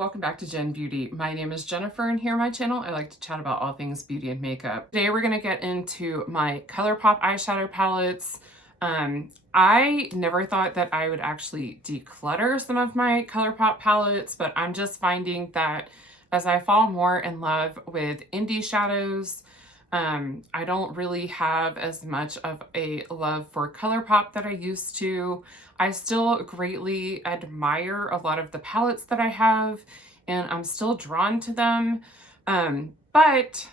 welcome back to Jen Beauty. My name is Jennifer and here on my channel I like to chat about all things beauty and makeup. Today we're going to get into my Colourpop eyeshadow palettes. I never thought that I would actually declutter some of my Colourpop palettes, but I'm just finding that as I fall more in love with indie shadows, I don't really have as much of a love for Colourpop that I used to. I still greatly admire a lot of the palettes that I have, and I'm still drawn to them. But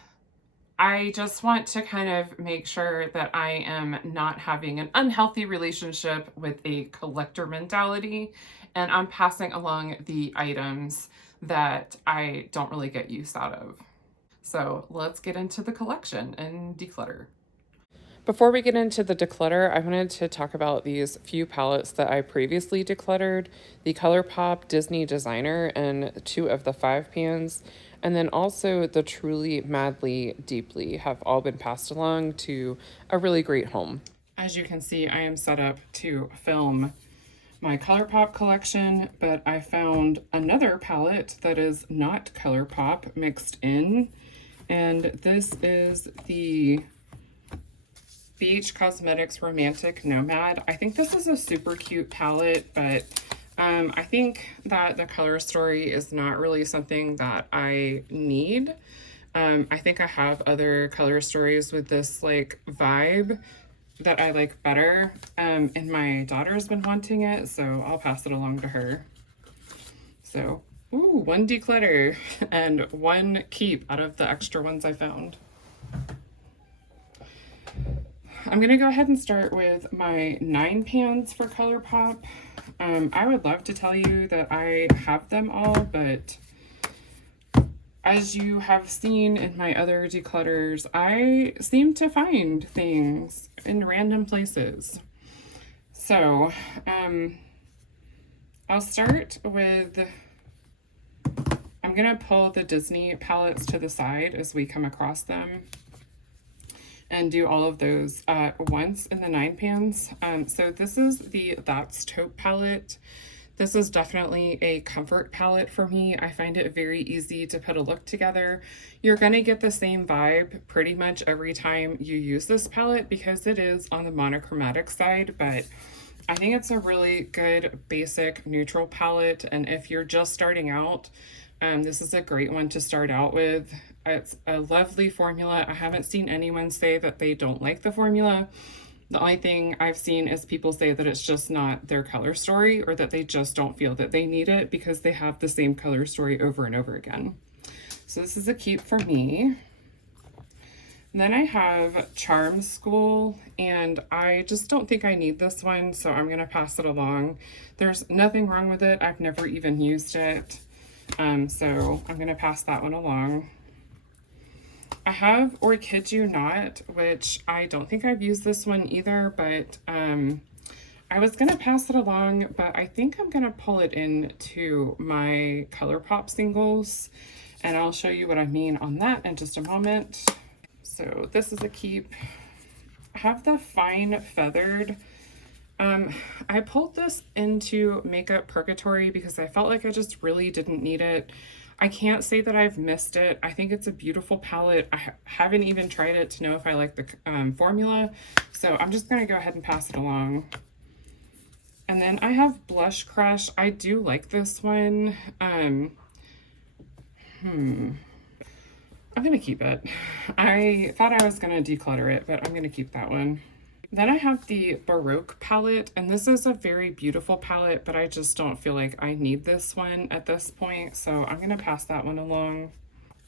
I just want to kind of make sure that I am not having an unhealthy relationship with a collector mentality, and I'm passing along the items that I don't really get use out of. So let's get into the collection and declutter. Before we get into the declutter, I wanted to talk about these few palettes that I previously decluttered, the Colourpop Disney Designer and 2 of the 5 pans, and then also the Truly Madly Deeply have all been passed along to a really great home. As you can see, I am set up to film my Colourpop collection, but I found another palette that is not Colourpop mixed in. And this is the BH Cosmetics Romantic Nomad. I think this is a super cute palette, but I think that the color story is not really something that I need. I think I have other color stories with this like vibe that I like better, and my daughter's been wanting it, so I'll pass it along to her. So ooh, 1 declutter and 1 keep out of the extra ones I found. I'm gonna go ahead and start with my 9 pans for Colourpop. I would love to tell you that I have them all, but as you have seen in my other declutters, I seem to find things in random places. So I'll start with, I'm gonna pull the Disney palettes to the side as we come across them and do all of those at once in the 9 pans. So this is the That's Taupe palette. This is definitely a comfort palette for me. I find it very easy to put a look together. You're gonna get the same vibe pretty much every time you use this palette because it is on the monochromatic side, but I think it's a really good basic neutral palette, and if you're just starting out, this is a great one to start out with. It's a lovely formula. I haven't seen anyone say that they don't like the formula. The only thing I've seen is people say that it's just not their color story, or that they just don't feel that they need it because they have the same color story over and over again. So this is a keep for me. Then I have Charm School, and I just don't think I need this one, so I'm going to pass it along. There's nothing wrong with it. I've never even used it, so I'm going to pass that one along. I have Or Kid You Not, which I don't think I've used this one either, but I was going to pass it along, but I think I'm going to pull it into my Colourpop singles, and I'll show you what I mean on that in just a moment. So this is a keep. I have the Fine Feathered. I pulled this into Makeup Purgatory because I felt like I just really didn't need it. I can't say that I've missed it. I think it's a beautiful palette. I haven't even tried it to know if I like the formula, so I'm just going to go ahead and pass it along. And then I have Blush Crush. I do like this one. I'm going to keep it. I thought I was going to declutter it, but I'm going to keep that one. Then I have the Baroque palette, and this is a very beautiful palette, but I just don't feel like I need this one at this point, so I'm going to pass that one along.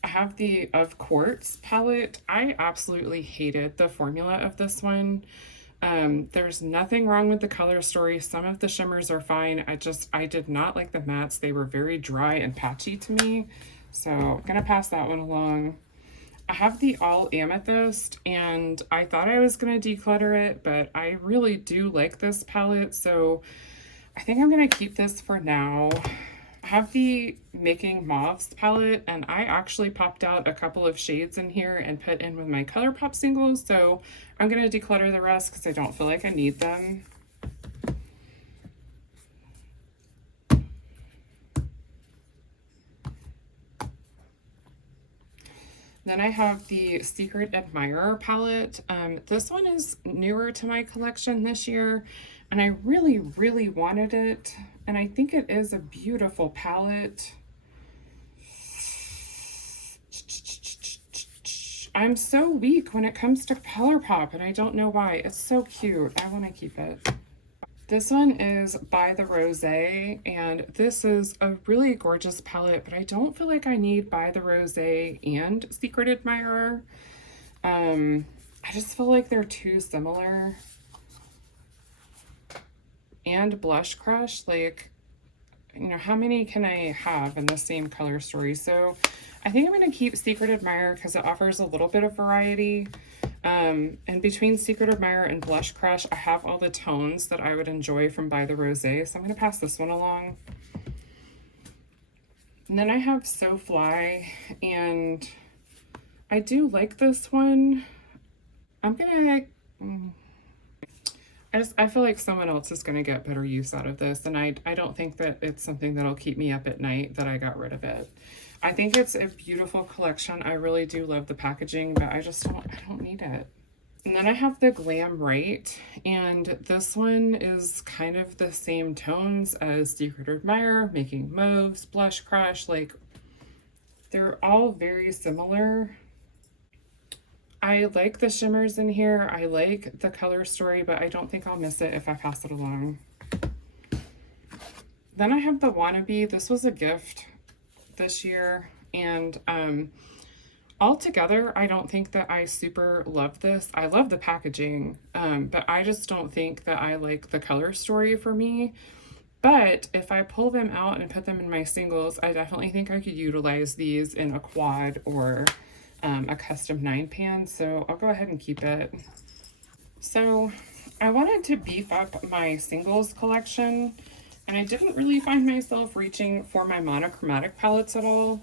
I have the Of Quartz palette. I absolutely hated the formula of this one. There's nothing wrong with the color story. Some of the shimmers are fine. I did not like the mattes. They were very dry and patchy to me. So I'm gonna pass that one along. I have the All Amethyst, and I thought I was gonna declutter it, but I really do like this palette, so I think I'm gonna keep this for now. I have the Making Mauves palette, and I actually popped out a couple of shades in here and put in with my Colourpop singles, so I'm gonna declutter the rest because I don't feel like I need them. Then I have the Secret Admirer palette. This one is newer to my collection this year, and I really, really wanted it. And I think it is a beautiful palette. I'm so weak when it comes to Colourpop, and I don't know why. It's so cute. I want to keep it. This one is By the Rose, and this is a really gorgeous palette, but I don't feel like I need By the Rose and Secret Admirer. I just feel like they're too similar. And Blush Crush, like, you know, how many can I have in the same color story? So I think I'm going to keep Secret Admirer because it offers a little bit of variety. And between Secret Admirer and Blush Crush, I have all the tones that I would enjoy from By the Rose, so I'm going to pass this one along. And then I have So Fly, and I do like this one. I'm going to... I feel like someone else is going to get better use out of this, and I don't think that it's something that'll keep me up at night that I got rid of it. I think it's a beautiful collection. I really do love the packaging, but I don't need it. And then I have the Glam Right, and this one is kind of the same tones as Secret Admirer, Making Moves, Blush Crush. Like, they're all very similar. I like the shimmers in here. I like the color story, but I don't think I'll miss it if I pass it along. Then I have the Wannabe. This was a gift this year, and altogether I don't think that I super love this. I love the packaging, but I just don't think that I like the color story for me. But if I pull them out and put them in my singles, I definitely think I could utilize these in a quad or a custom 9-pan, so I'll go ahead and keep it. So I wanted to beef up my singles collection, and I didn't really find myself reaching for my monochromatic palettes at all.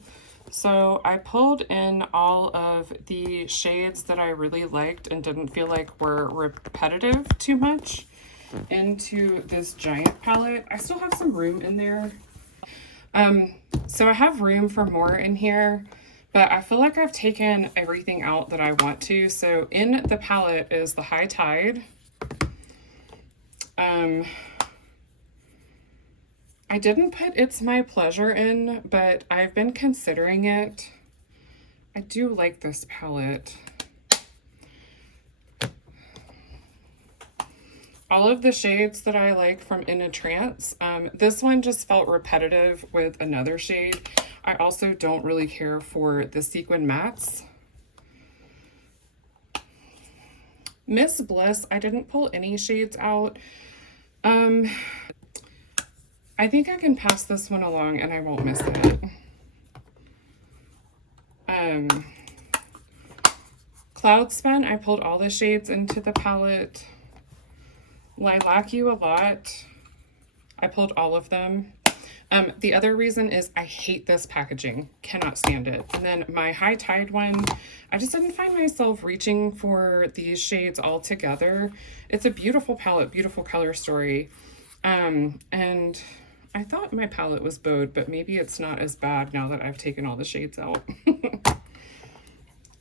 So I pulled in all of the shades that I really liked and didn't feel like were repetitive too much into this giant palette. I still have some room in there. So I have room for more in here, but I feel like I've taken everything out that I want to. So in the palette is the High Tide. I didn't put It's My Pleasure in, but I've been considering it. I do like this palette. All of the shades that I like from In a Trance. This one just felt repetitive with another shade. I also don't really care for the sequin mattes. Miss Bliss, I didn't pull any shades out. I think I can pass this one along and I won't miss it. Cloud Spun, I pulled all the shades into the palette. Lilac You a Lot, I pulled all of them. The other reason is I hate this packaging, cannot stand it. And then my High Tide one, I just didn't find myself reaching for these shades all together. It's a beautiful palette, beautiful color story. And I thought my palette was bowed, but maybe it's not as bad now that I've taken all the shades out.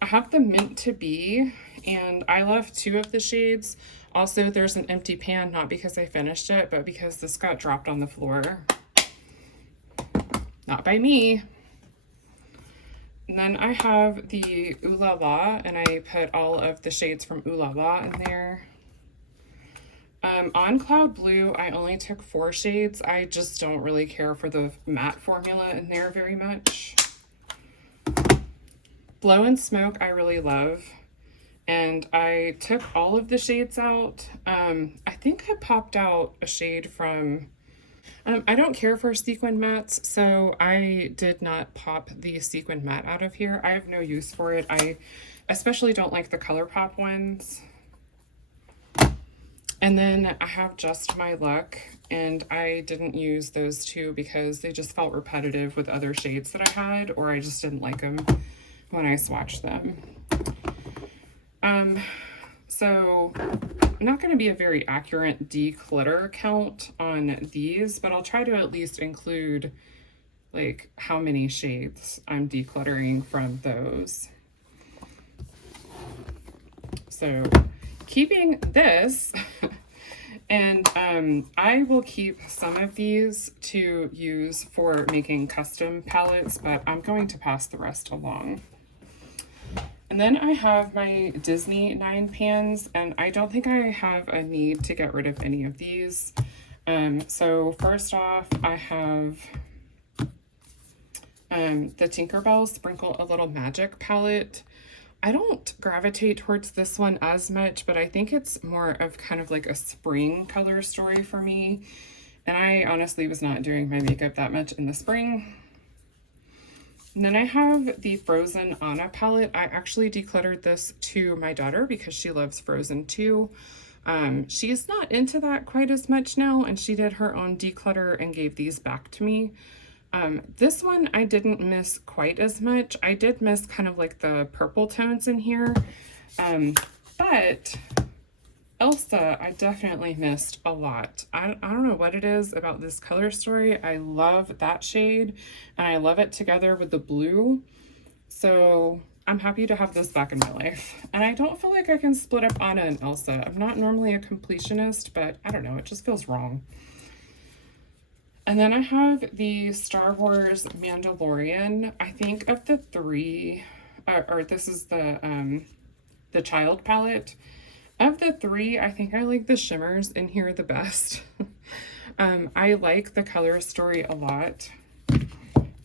I have the Mint to Be, and I left 2 of the shades. Also, there's an empty pan, not because I finished it, but because this got dropped on the floor. Not by me. And then I have the Ooh La La, and I put all of the shades from Ooh La La in there. On Cloud Blue, I only took 4 shades. I just don't really care for the matte formula in there very much. Blow and Smoke, I really love. And I took all of the shades out. I think I popped out a shade from... I don't care for sequin mattes, so I did not pop the sequin matte out of here. I have no use for it. I especially don't like the Colourpop ones. And then I have Just My Luck, and I didn't use those 2 because they just felt repetitive with other shades that I had, or I just didn't like them when I swatched them. So I'm not going to be a very accurate declutter count on these, but I'll try to at least include like how many shades I'm decluttering from those. So keeping this, and I will keep some of these to use for making custom palettes, but I'm going to pass the rest along. And then I have my Disney 9 pans, and I don't think I have a need to get rid of any of these. So first off, I have the Tinkerbell Sprinkle a Little Magic palette. I don't gravitate towards this one as much, but I think it's more of kind of like a spring color story for me. And I honestly was not doing my makeup that much in the spring. And then I have the Frozen Anna palette. I actually decluttered this to my daughter because she loves Frozen too. She's not into that quite as much now, and she did her own declutter and gave these back to me. This one I didn't miss quite as much. I did miss kind of like the purple tones in here, but Elsa, I definitely missed a lot. I don't know what it is about this color story. I love that shade, and I love it together with the blue. So I'm happy to have this back in my life. And I don't feel like I can split up Anna and Elsa. I'm not normally a completionist, but I don't know, it just feels wrong. And then I have the Star Wars Mandalorian. I think of the three, or this is the child palette. Of the three, I think I like the shimmers in here the best. I like the color story a lot.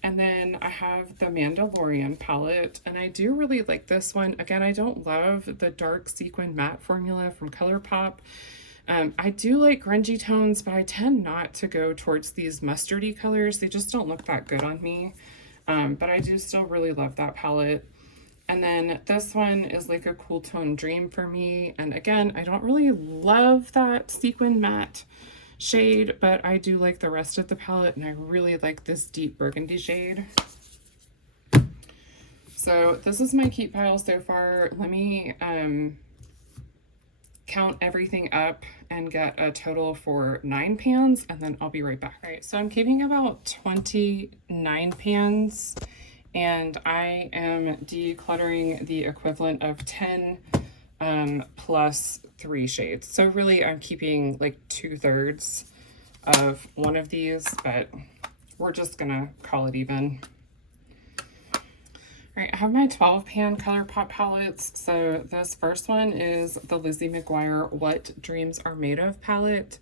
And then I have the Mandalorian palette, and I do really like this one. Again, I don't love the dark sequin matte formula from Colourpop. I do like grungy tones, but I tend not to go towards these mustardy colors. They just don't look that good on me. But I do still really love that palette. And then this one is like a cool tone dream for me. And again, I don't really love that sequin matte shade, but I do like the rest of the palette, and I really like this deep burgundy shade. So this is my keep pile so far. Let me count everything up and get a total for 9 pans, and then I'll be right back. All right, so I'm keeping about 29 pans, and I am decluttering the equivalent of 10 plus 3 shades. So really I'm keeping like 2/3 of one of these, but we're just gonna call it even. All right, I have my 12 pan Colourpop palettes. So this first one is the Lizzie McGuire What Dreams Are Made Of palette.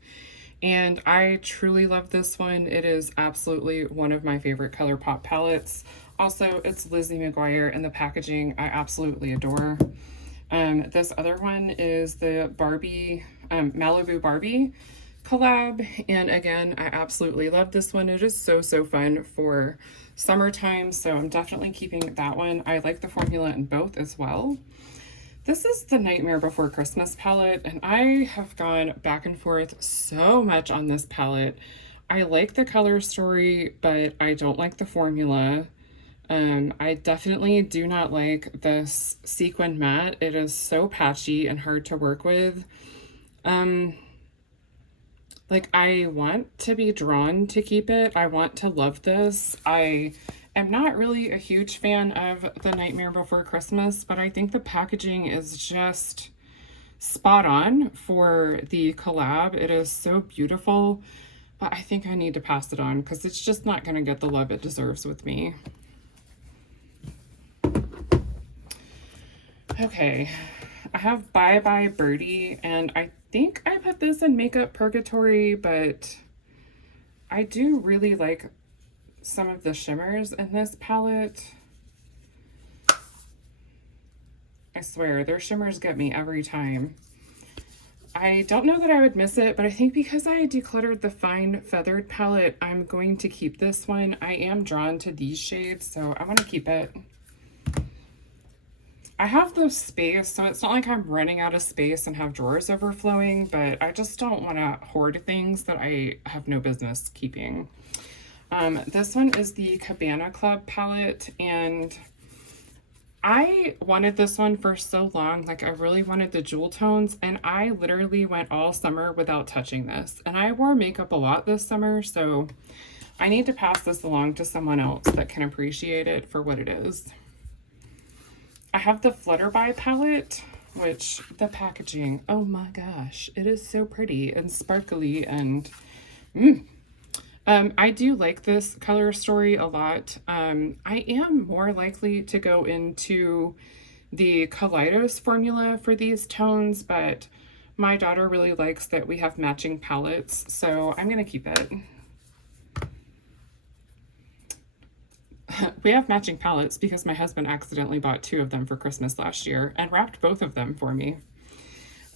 And I truly love this one. It is absolutely one of my favorite Colourpop palettes. Also, it's Lizzie McGuire, and the packaging I absolutely adore. This other one is the Barbie, Malibu Barbie collab. And again, I absolutely love this one. It is so fun for summertime. So I'm definitely keeping that one. I like the formula in both as well. This is the Nightmare Before Christmas palette, and I have gone back and forth so much on this palette. I like the color story, but I don't like the formula. I definitely do not like this sequin matte. It is so patchy and hard to work with. Like, I want to be drawn to keep it. I want to love this. I am not really a huge fan of the Nightmare Before Christmas, but I think the packaging is just spot on for the collab. It is so beautiful, but I think I need to pass it on because it's just not going to get the love it deserves with me. Okay, I have Bye Bye Birdie, and I think I put this in Makeup Purgatory, but I do really like some of the shimmers in this palette. I swear, their shimmers get me every time. I don't know that I would miss it, but I think because I decluttered the Fine Feathered palette, I'm going to keep this one. I am drawn to these shades, so I want to keep it. I have the space, so it's not like I'm running out of space and have drawers overflowing, but I just don't want to hoard things that I have no business keeping. This one is the Cabana Club palette, and I wanted this one for so long. Like, I really wanted the jewel tones, and I literally went all summer without touching this. And I wore makeup a lot this summer, so I need to pass this along to someone else that can appreciate it for what it is. I have the Flutterby palette. which the packaging, oh my gosh, it is so pretty and sparkly and I do like this color story a lot. I am more likely to go into the Kaleidos formula for these tones, but my daughter really likes that we have matching palettes, so I'm gonna keep it. We have matching palettes because my husband accidentally bought 2 of them for Christmas last year and wrapped both of them for me.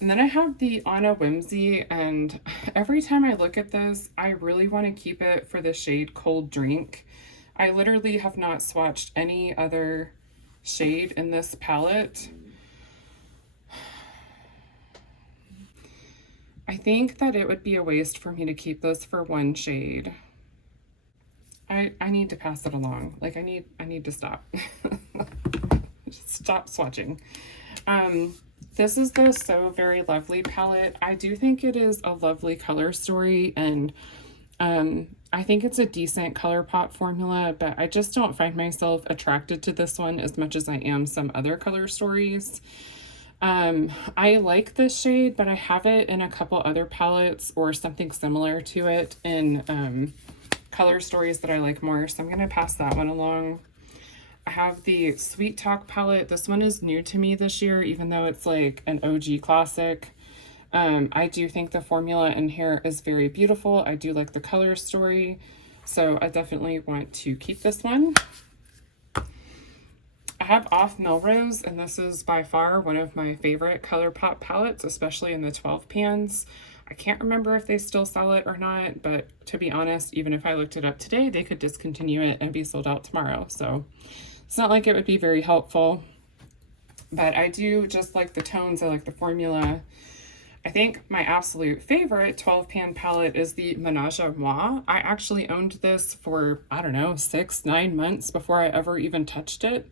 And then I have the Anna Whimsy, and every time I look at this, I really want to keep it for the shade Cold Drink. I literally have not swatched any other shade in this palette. I think that it would be a waste for me to keep this for one shade. I need to pass it along. Like I need to stop. Stop swatching. This is the So Very Lovely palette. I do think it is a lovely color story, and I think it's a decent Colourpop formula, but I just don't find myself attracted to this one as much as I am some other color stories. I like this shade, but I have it in a couple other palettes or something similar to it in color stories that I like more, so I'm going to pass that one along. I have the Sweet Talk palette. This one is new to me this year, even though it's like an OG classic. I do think the formula in here is very beautiful. I do like the color story, so I definitely want to keep this one. I have Off Melrose, and this is by far one of my favorite Colourpop palettes, especially in the 12 pans. I can't remember if they still sell it or not, but to be honest, even if I looked it up today, they could discontinue it and be sold out tomorrow. So it's not like it would be very helpful, but I do just like the tones. I like the formula. I think my absolute favorite 12 pan palette is the Menage a Moi. I actually owned this for, I don't know, 6-9 months before I ever even touched it.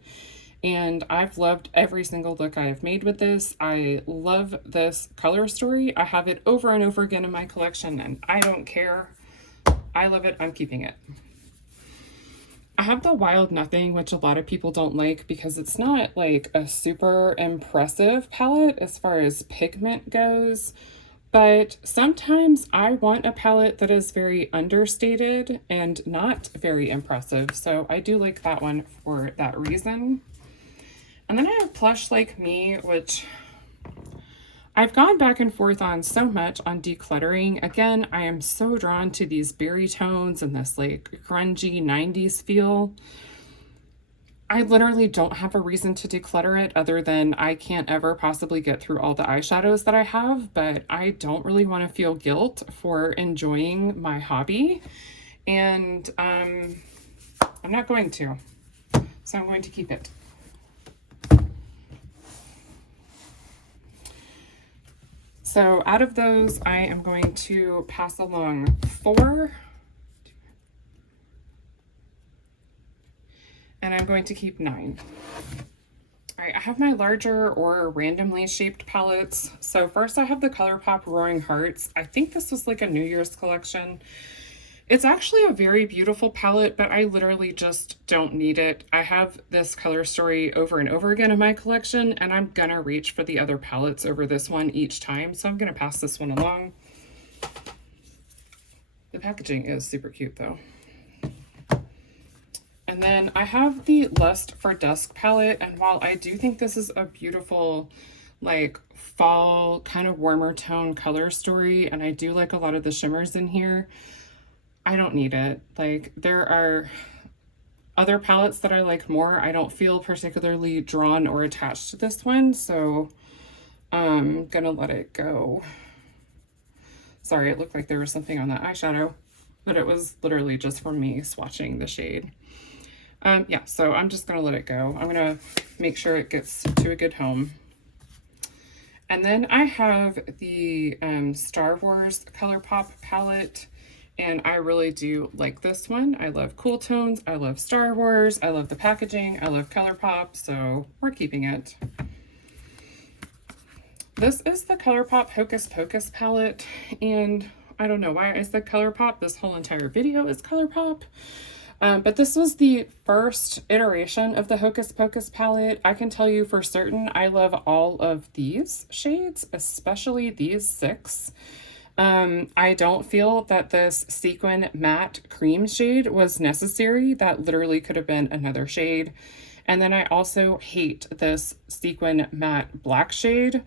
And I've loved every single look I have made with this. I love this color story. I have it over and over again in my collection, and I don't care. I love it. I'm keeping it. I have the Wild Nothing, which a lot of people don't like because it's not like a super impressive palette as far as pigment goes. But sometimes I want a palette that is very understated and not very impressive. So I do like that one for that reason. And then I have Plush Like Me, which I've gone back and forth on so much on decluttering. Again, I am so drawn to these berry tones and this like grungy 90s feel. I literally don't have a reason to declutter it other than I can't ever possibly get through all the eyeshadows that I have, but I don't really want to feel guilt for enjoying my hobby. And I'm not going to, so I'm going to keep it. So out of those, I am going to pass along 4. And I'm going to keep 9. All right, I have my larger or randomly shaped palettes. So first I have the Colourpop Roaring Hearts. I think this was like a New Year's collection. It's actually a very beautiful palette, but I literally just don't need it. I have this color story over and over again in my collection, and I'm gonna reach for the other palettes over this one each time, so I'm gonna pass this one along. The packaging is super cute though. And then I have the Lust for Dusk palette, and while I do think this is a beautiful, like fall kind of warmer tone color story, and I do like a lot of the shimmers in here, I don't need it. Like there are other palettes that I like more. I don't feel particularly drawn or attached to this one, so I'm gonna let it go. Sorry, it looked like there was something on that eyeshadow, but it was literally just from me swatching the shade. Yeah, so I'm just gonna let it go. I'm gonna make sure it gets to a good home. And then I have the Star Wars Colourpop palette, and I really do like this one. I love cool tones, I love Star Wars, I love the packaging, I love Colourpop, so we're keeping it. This is the Colourpop Hocus Pocus palette, and I don't know why I said Colourpop. This whole entire video is Colourpop. But this was the first iteration of the Hocus Pocus palette. I can tell you for certain I love all of these shades, especially these 6. I don't feel that this sequin matte cream shade was necessary. That literally could have been another shade. And then I also hate this sequin matte black shade.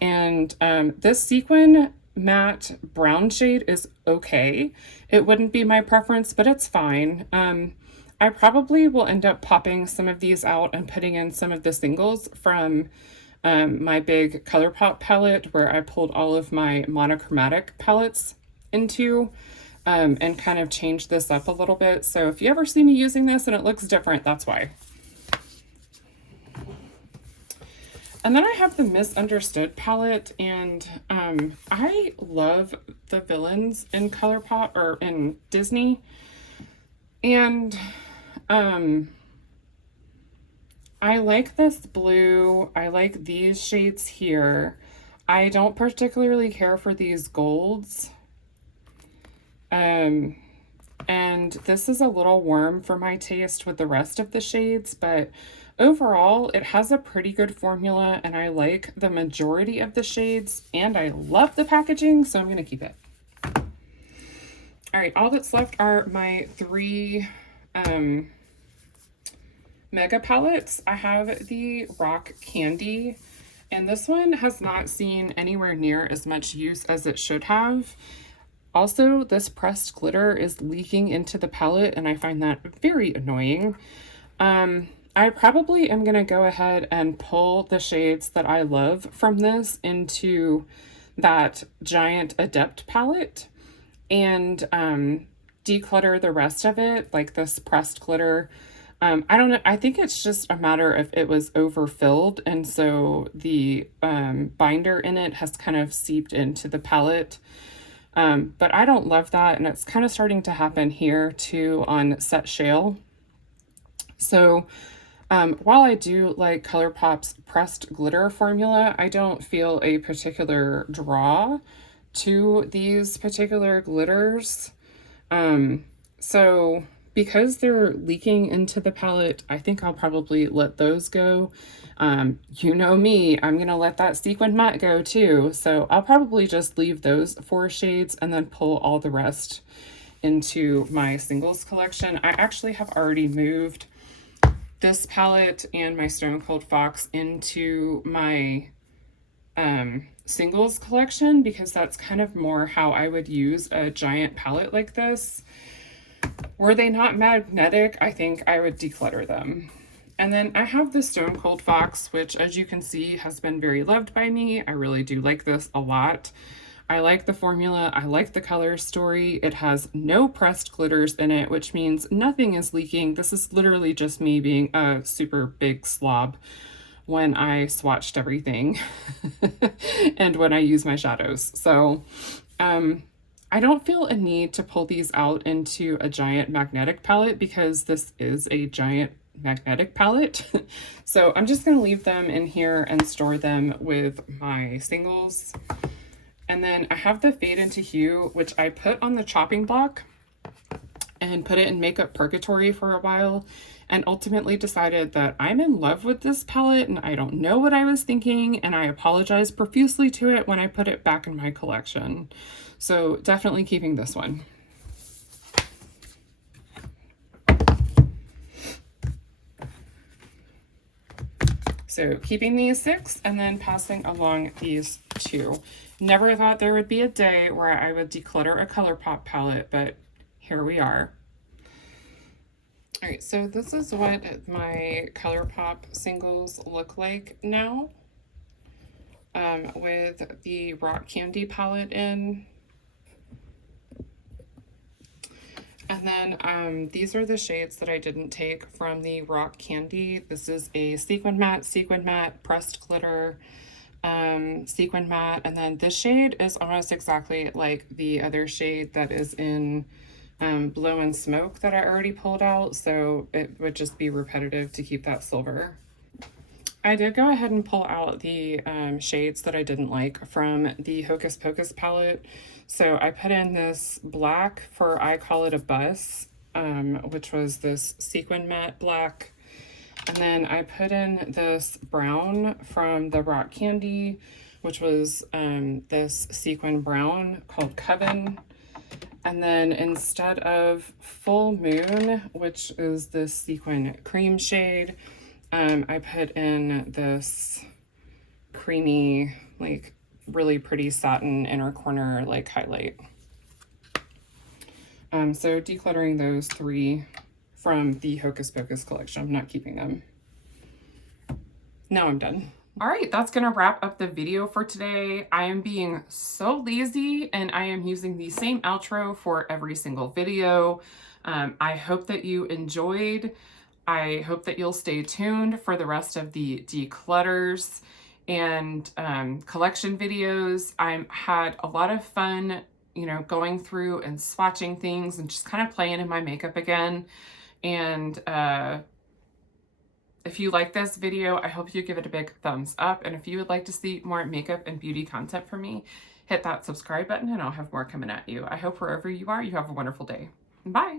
And this sequin matte brown shade is okay. It wouldn't be my preference, but it's fine. I probably will end up popping some of these out and putting in some of the singles from my big Colourpop palette, where I pulled all of my monochromatic palettes into and kind of changed this up a little bit. So if you ever see me using this and it looks different, that's why. And then I have the Misunderstood palette, and I love the villains in Colourpop or in Disney. And I like this blue. I like these shades here. I don't particularly care for these golds. And this is a little warm for my taste with the rest of the shades, but overall, it has a pretty good formula, and I like the majority of the shades, and I love the packaging, so I'm going to keep it. All right, all that's left are my 3 mega palettes. I have the Rock Candy, and this one has not seen anywhere near as much use as it should have. Also, this pressed glitter is leaking into the palette, and I find that very annoying. I probably am going to go ahead and pull the shades that I love from this into that giant Adept palette and declutter the rest of it, like this pressed glitter. I don't know. I think it's just a matter of it was overfilled, and so the binder in it has kind of seeped into the palette. But I don't love that, and it's kind of starting to happen here too on Set Shale. So while I do like Colourpop's pressed glitter formula, I don't feel a particular draw to these particular glitters. So because they're leaking into the palette, I think I'll probably let those go. You know me, I'm going to let that sequin matte go too. So I'll probably just leave those 4 shades and then pull all the rest into my singles collection. I actually have already moved this palette and my Stone Cold Fox into my singles collection, because that's kind of more how I would use a giant palette like this. Were they not magnetic, I think I would declutter them. And then I have the Stone Cold Fox, which, as you can see, has been very loved by me. I really do like this a lot. I like the formula. I like the color story. It has no pressed glitters in it, which means nothing is leaking. This is literally just me being a super big slob when I swatched everything and when I use my shadows. So I don't feel a need to pull these out into a giant magnetic palette, because this is a giant magnetic palette. So I'm just going to leave them in here and store them with my singles. And then I have the Fade into Hue, which I put on the chopping block and put it in Makeup Purgatory for a while, and ultimately decided that I'm in love with this palette and I don't know what I was thinking, and I apologize profusely to it when I put it back in my collection. So definitely keeping this one. So keeping these 6 and then passing along these 2. Never thought there would be a day where I would declutter a Colourpop palette, but here we are. All right, so this is what my Colourpop singles look like now, with the Rock Candy palette in. And then these are the shades that I didn't take from the Rock Candy. This is a sequin matte, pressed glitter, sequin matte, and then this shade is almost exactly like the other shade that is in Blow and Smoke that I already pulled out, so it would just be repetitive to keep that silver. I did go ahead and pull out the shades that I didn't like from the Hocus Pocus palette. So I put in this black for I Call It a Bus, which was this sequin matte black. And then I put in this brown from the Rock Candy, which was this sequin brown called Coven. And then instead of Full Moon, which is this sequin cream shade, I put in this creamy, like really pretty satin inner corner like highlight. So decluttering those three from the Hocus Pocus collection. I'm not keeping them. Now I'm done. All right, that's gonna wrap up the video for today. I am being so lazy and I am using the same outro for every single video. I hope that you enjoyed. I hope that you'll stay tuned for the rest of the declutters and collection videos. I had a lot of fun, you know, going through and swatching things and just kind of playing in my makeup again. And if you like this video, I hope you give it a big thumbs up. And if you would like to see more makeup and beauty content from me, hit that subscribe button and I'll have more coming at you. I hope wherever you are, you have a wonderful day. Bye.